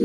Hi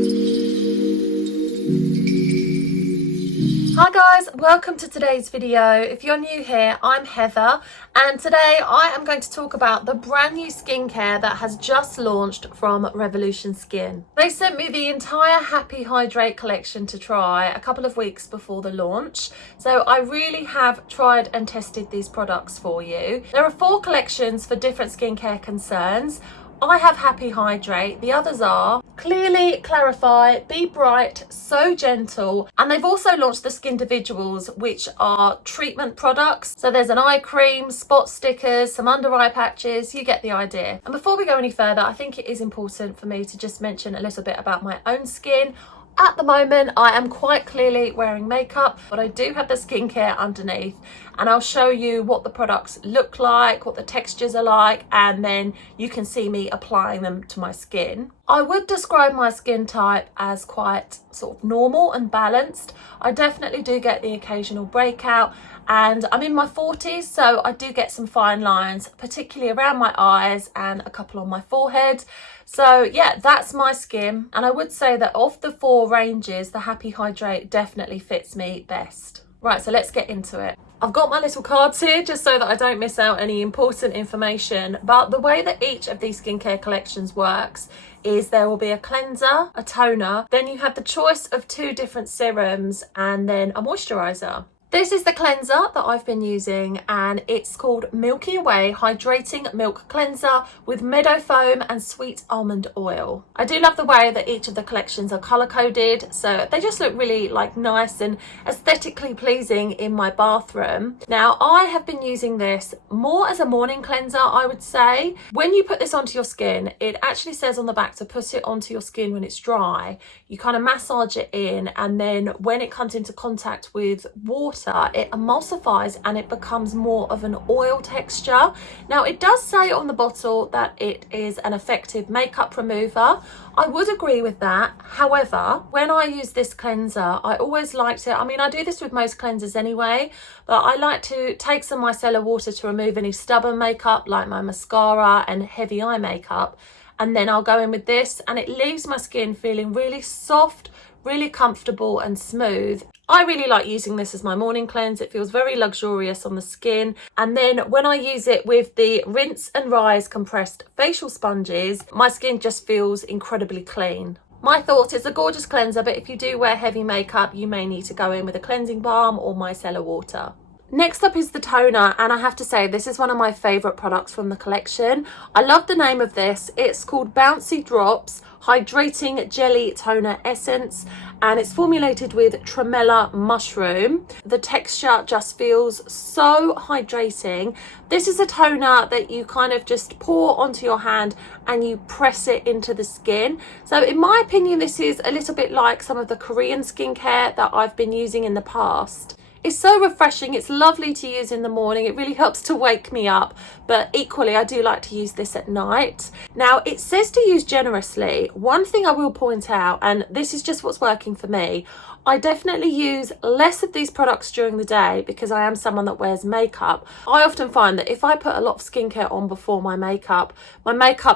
guys, welcome to today's video. If you're new here, I'm Heather, and today I am going to talk about the brand new skincare that has just launched from Revolution Skin. They sent me the entire Happy Hydrate collection to try a couple of weeks before the launch, so I really have tried and tested these products for you. There are 4 collections for different skincare concerns. I have Happy Hydrate, the others are Clearly Clarify, Be Bright, So Gentle, and they've also launched the Skindividuals, which are treatment products. So there's an eye cream, spot stickers, some under eye patches, you get the idea. And before we go any further, I think it is important for me to just mention a little bit about my own skin. At the moment, I am quite clearly wearing makeup, but I do have the skincare underneath, and I'll show you what the products look like, what the textures are like, and then you can see me applying them to my skin. I would describe my skin type as quite sort of normal and balanced. I definitely do get the occasional breakout, and I'm in my 40s, so I do get some fine lines, particularly around my eyes and a couple on my forehead. So yeah, that's my skin, and I would say that of the 4 ranges, the Happy Hydrate definitely fits me best. Right, so let's get into it. I've got my little cards here just so that I don't miss out any important information, but the way that each of these skincare collections works is there will be a cleanser, a toner, then you have the choice of 2 different serums, and then a moisturizer. This is the cleanser that I've been using, and it's called Milky Way Hydrating Milk Cleanser with Meadow Foam and Sweet Almond Oil. I do love the way that each of the collections are colour coded, so they just look really like nice and aesthetically pleasing in my bathroom. Now, I have been using this more as a morning cleanser, I would say. When you put this onto your skin, it actually says on the back to put it onto your skin when it's dry. You kind of massage it in, and then when it comes into contact with water, it emulsifies and it becomes more of an oil texture. Now, it does say on the bottle that it is an effective makeup remover. I would agree with that. However, when I use this cleanser, I always liked it. I mean, I do this with most cleansers anyway, but I like to take some micellar water to remove any stubborn makeup like my mascara and heavy eye makeup, and then I'll go in with this, and it leaves my skin feeling really soft, really comfortable and smooth. I really like using this as my morning cleanse. It feels very luxurious on the skin. And then when I use it with the Rinse and Rise compressed facial sponges, my skin just feels incredibly clean. My thought, it's a gorgeous cleanser, but if you do wear heavy makeup, you may need to go in with a cleansing balm or micellar water. Next up is the toner, and I have to say this is one of my favourite products from the collection. I love the name of this. It's called Bouncy Drops Hydrating Jelly Toner Essence, and it's formulated with tremella mushroom. The texture just feels so hydrating. This is a toner that you kind of just pour onto your hand and you press it into the skin. So in my opinion, this is a little bit like some of the Korean skincare that I've been using in the past. It's so refreshing. It's lovely to use in the morning. It really helps to wake me up, but equally I do like to use this at night. Now, it says to use generously. One thing I will point out, and this is just what's working for me, I definitely use less of these products during the day because I am someone that wears makeup. I often find that if I put a lot of skincare on before my makeup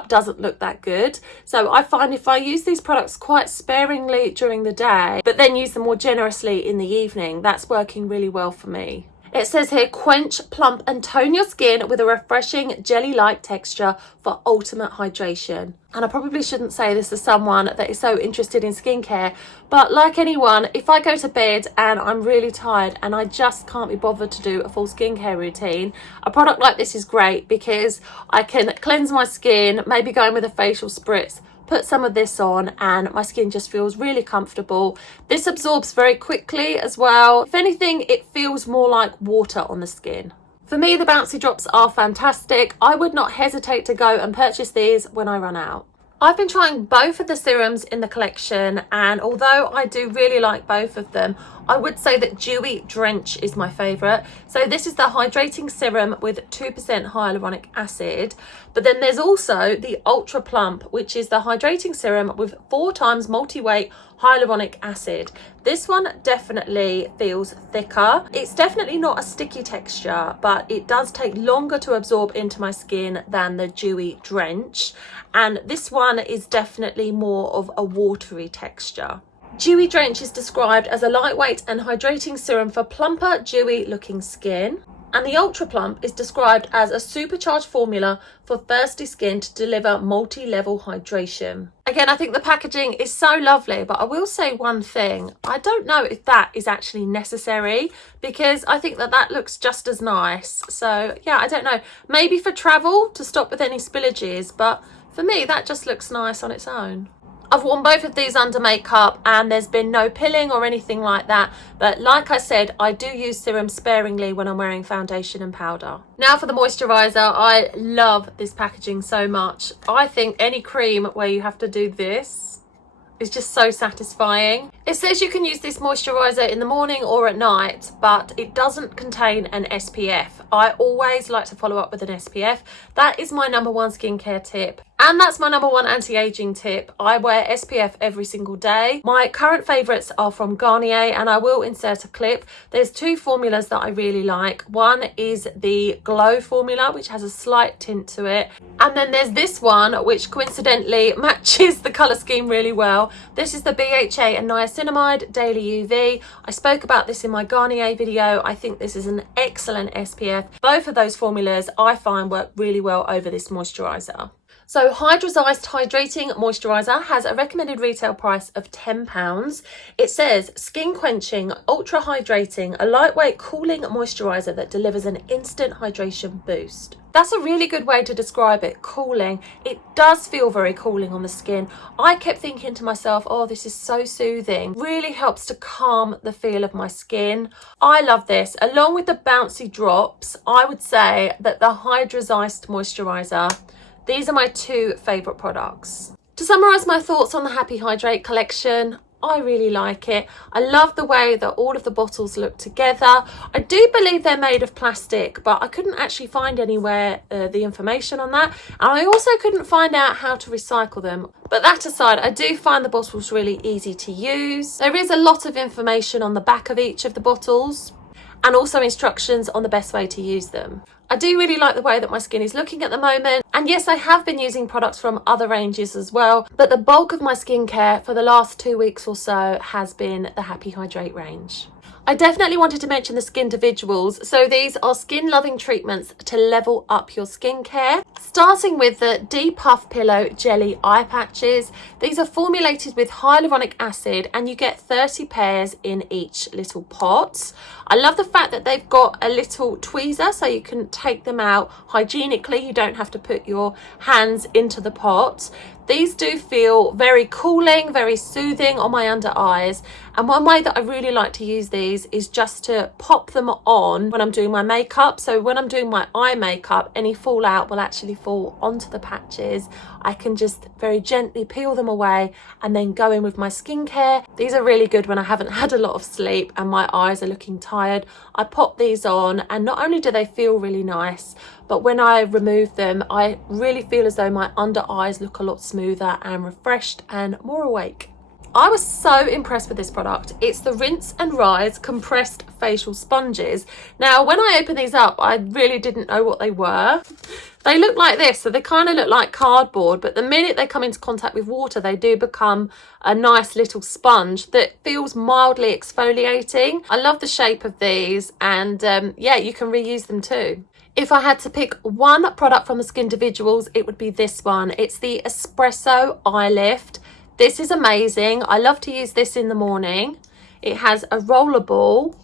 doesn't look that good. So I find if I use these products quite sparingly during the day, but then use them more generously in the evening, that's working really well for me. It says here, quench, plump and tone your skin with a refreshing jelly-like texture for ultimate hydration. And I probably shouldn't say this to someone that is so interested in skincare, but like anyone, if I go to bed and I'm really tired and I just can't be bothered to do a full skincare routine, a product like this is great because I can cleanse my skin, maybe go in with a facial spritz, put some of this on, and my skin just feels really comfortable. This absorbs very quickly as well. If anything, it feels more like water on the skin. For me, the Bouncy Drops are fantastic. I would not hesitate to go and purchase these when I run out. I've been trying both of the serums in the collection, and although I do really like both of them, I would say that Dewy Drench is my favourite. So this is the hydrating serum with 2% hyaluronic acid. But then there's also the Ultra Plump, which is the hydrating serum with 4 times multi-weight hyaluronic acid. This one definitely feels thicker. It's definitely not a sticky texture, but it does take longer to absorb into my skin than the Dewy Drench. And this one is definitely more of a watery texture. Dewy Drench is described as a lightweight and hydrating serum for plumper, dewy looking skin. And the Ultra Plump is described as a supercharged formula for thirsty skin to deliver multi-level hydration. Again, I think the packaging is so lovely, but I will say one thing. I don't know if that is actually necessary, because I think that that looks just as nice. So yeah, I don't know. Maybe for travel to stop with any spillages, but for me, that just looks nice on its own. I've worn both of these under makeup and there's been no pilling or anything like that. But like I said, I do use serum sparingly when I'm wearing foundation and powder. Now for the moisturizer, I love this packaging so much. I think any cream where you have to do this is just so satisfying. It says you can use this moisturizer in the morning or at night, but it doesn't contain an SPF. I always like to follow up with an SPF. That is my number one skincare tip. And that's my number one anti-aging tip. I wear SPF every single day. My current favourites are from Garnier, and I will insert a clip. There's 2 formulas that I really like. One is the Glow formula, which has a slight tint to it. And then there's this one, which coincidentally matches the colour scheme really well. This is the BHA and Niacinamide Daily UV. I spoke about this in my Garnier video. I think this is an excellent SPF. Both of those formulas I find work really well over this moisturiser. So Hydrate Hydrating Moisturiser has a recommended retail price of £10. It says, skin quenching, ultra hydrating, a lightweight cooling moisturiser that delivers an instant hydration boost. That's a really good way to describe it, cooling. It does feel very cooling on the skin. I kept thinking to myself, oh, this is so soothing. Really helps to calm the feel of my skin. I love this. Along with the bouncy drops, I would say that the Hydrate Moisturiser, these are my 2 favourite products. To summarise my thoughts on the Happy Hydrate collection, I really like it. I love the way that all of the bottles look together. I do believe they're made of plastic, but I couldn't actually find anywhere the information on that. And I also couldn't find out how to recycle them. But that aside, I do find the bottles really easy to use. There is a lot of information on the back of each of the bottles, and also instructions on the best way to use them. I do really like the way that my skin is looking at the moment. And yes, I have been using products from other ranges as well, but the bulk of my skincare for the last 2 weeks or so has been the Happy Hydrate range. I definitely wanted to mention the Skindividuals. So these are skin loving treatments to level up your skincare. Starting with the Depuff Pillow Jelly Eye Patches. These are formulated with hyaluronic acid and you get 30 pairs in each little pot. I love the fact that they've got a little tweezer so you can take them out hygienically. You don't have to put your hands into the pot. These do feel very cooling, very soothing on my under eyes. And one way that I really like to use these is just to pop them on when I'm doing my makeup. So when I'm doing my eye makeup, any fallout will actually fall onto the patches. I can just very gently peel them away and then go in with my skincare. These are really good when I haven't had a lot of sleep and my eyes are looking tired. I pop these on and not only do they feel really nice, but when I remove them, I really feel as though my under eyes look a lot smoother and refreshed and more awake. I was so impressed with this product. It's the Rinse and Rise Compressed Facial Sponges. Now, when I opened these up, I really didn't know what they were. They look like this, so they kind of look like cardboard, but the minute they come into contact with water, they do become a nice little sponge that feels mildly exfoliating. I love the shape of these, and yeah, you can reuse them too. If I had to pick one product from the Skindividuals, it would be this one. It's the Espresso Eye Lift. This is amazing. I love to use this in the morning. It has a rollable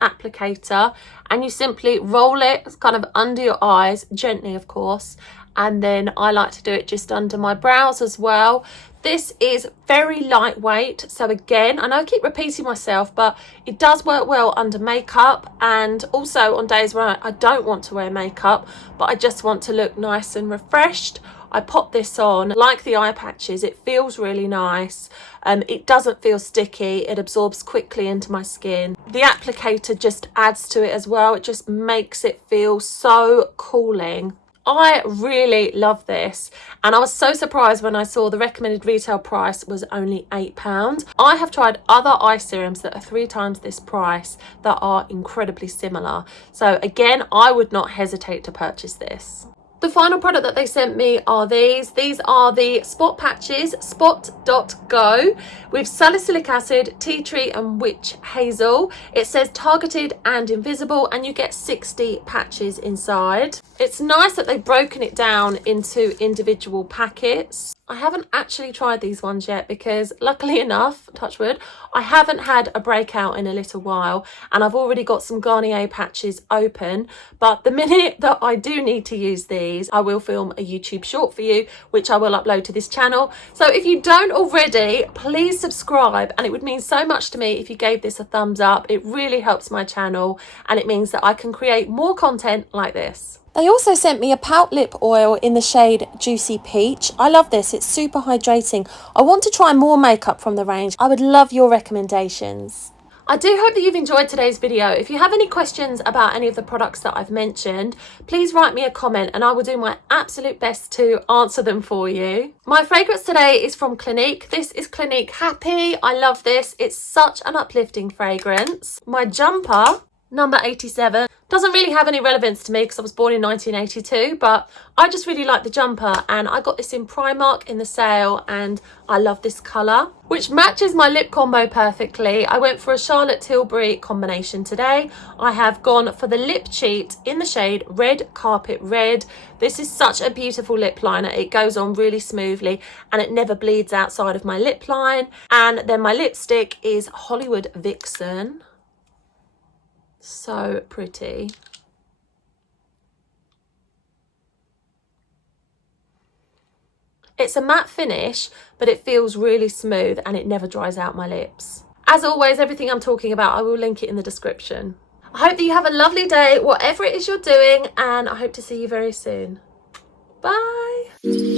applicator and you simply roll it kind of under your eyes, gently of course, and then I like to do it just under my brows as well. This is very lightweight, so again, I know I keep repeating myself, but it does work well under makeup and also on days where I don't want to wear makeup, but I just want to look nice and refreshed. I pop this on. Like the eye patches, it feels really nice. It doesn't feel sticky. It absorbs quickly into my skin. The applicator just adds to it as well. It just makes it feel so cooling. I really love this, and I was so surprised when I saw the recommended retail price was only £8. I have tried other eye serums that are 3 times this price that are incredibly similar. So again, I would not hesitate to purchase this. The final product that they sent me are these. These are the spot patches, spot.go, with salicylic acid, tea tree and witch hazel. It says targeted and invisible, and you get 60 patches inside. It's nice that they've broken it down into individual packets. I haven't actually tried these ones yet because, luckily enough, touch wood, I haven't had a breakout in a little while, and I've already got some Garnier patches open. But the minute that I do need to use these, I will film a YouTube short for you, which I will upload to this channel. So if you don't already, please subscribe, and it would mean so much to me if you gave this a thumbs up. It really helps my channel, and it means that I can create more content like this. They also sent me a pout lip oil in the shade Juicy Peach. I love this, it's super hydrating. I want to try more makeup from the range. I would love your recommendations. I do hope that you've enjoyed today's video. If you have any questions about any of the products that I've mentioned, please write me a comment and I will do my absolute best to answer them for you. My fragrance today is from Clinique. This is Clinique Happy. I love this. It's such an uplifting fragrance. My jumper, number 87, doesn't really have any relevance to me because I was born in 1982, but I just really like the jumper, and I got this in Primark in the sale, and I love this colour, which matches my lip combo perfectly. I went for a Charlotte Tilbury combination today. I have gone for the Lip Cheat in the shade Red Carpet Red. This is such a beautiful lip liner. It goes on really smoothly and it never bleeds outside of my lip line. And then my lipstick is Hollywood Vixen. So pretty. It's a matte finish, but it feels really smooth and it never dries out my lips. As always, everything I'm talking about, I will link it in the description. I hope that you have a lovely day, whatever it is you're doing, and I hope to see you very soon. Bye.